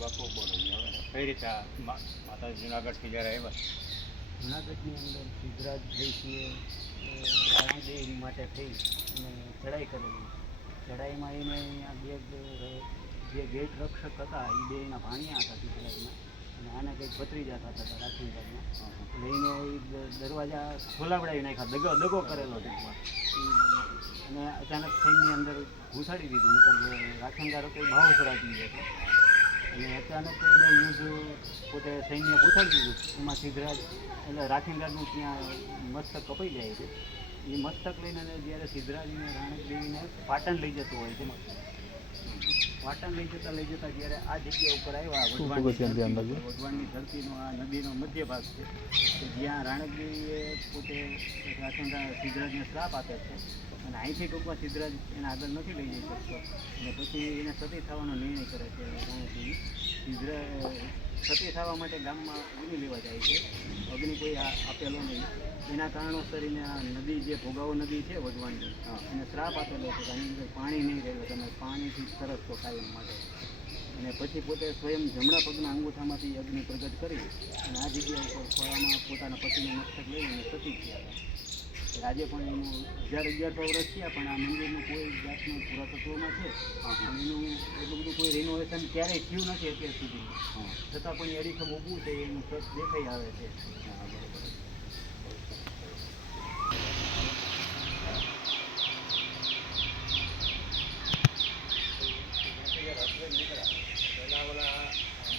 બાપુ બોલો કઈ રીતે માતા જુનાગઢથી જ્યારે આવ્યા? જુનાગઢની અંદર સિદ્ધરાજ જયસિંહે રાણદેવ માટે થઈ અને ચડાઈ કરેલી. ચડાઈમાં એને અહીંયા જે ગેટ રક્ષક હતા એ બે એના ભાણિયા હતા સિદ્ધરાજના, અને આને કંઈક ભત્રીજા થતા હતા રાખીનગરના. લઈને એ દરવાજા ખોલાવડાવી નાખ્યા, દગો કરેલો ટૂંકમાં. અને અચાનક સૈન્યની અંદર ઘૂસાડી દીધું, મતલબ રાખીનદારો કંઈ ભાવ ચડાવી દીધો હતો. અને અચાનક એને યુદ્ધ પોતે સૈન્ય ઘૂસાડી દીધું. એમાં સિદ્ધરાજ એટલે રાખીનદારનું ત્યાં મસ્તક કપાઈ જાય છે. એ મસ્તક લઈને જ્યારે સિદ્ધરાજને રાણકદેવીને પાટણ લઈ જતો હોય છે, પાટણ લઈ જતા જ્યારે આ જગ્યા ઉપર આવ્યા વઢવાણની ધરતીનો આ નદીનો મધ્ય ભાગ છે કે જ્યાં રાણકદેવીએ પોતે સિદ્ધરાજને શ્રાપ આપે છે. અને અહીંથી ટૂંકમાં સિદ્ધરાજ એને આગળ નથી લઈ જઈ શકતો, અને પછી એને સતી થવાનો નિર્ણય કરે છે રાણકદેવી. સતી થવા માટે ગામમાં અગ્નિ લેવા જાય છે. અગ્નિ કોઈ આપેલો નહીં, એના કારણોસર એને આ નદી જે ભોગાવો નદી છે વઢવાણની, એને શ્રાપ આપેલો છે કે આની અંદર પાણી નહીં રહેલું, તમે પાણીથી તરસશો કાયમ માટે. અને પછી પોતે સ્વયં જમણા પગના અંગૂઠામાંથી અગ્નિ પ્રગટ કરી અને આ જગ્યા ઉપર ખોળામાં પોતાના પતિનું મસ્તક લઈને સતી થયા હતા. આજે પણ એનું 1100 વર્ષ થયા, પણ આ મંદિરનું કોઈ જાતનું પુરાતત્વમાં છે એનું એટલું બધું કોઈ રિનોવેશન ક્યારેય થયું નથી અત્યાર સુધી. છતાં પણ એ અડીખમ ઊભું છે, એનું સત દેખાઈ આવે છે. પહેલાં ઓલા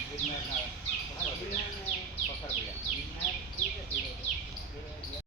ગિરનારના પથ્થર પડ્યા.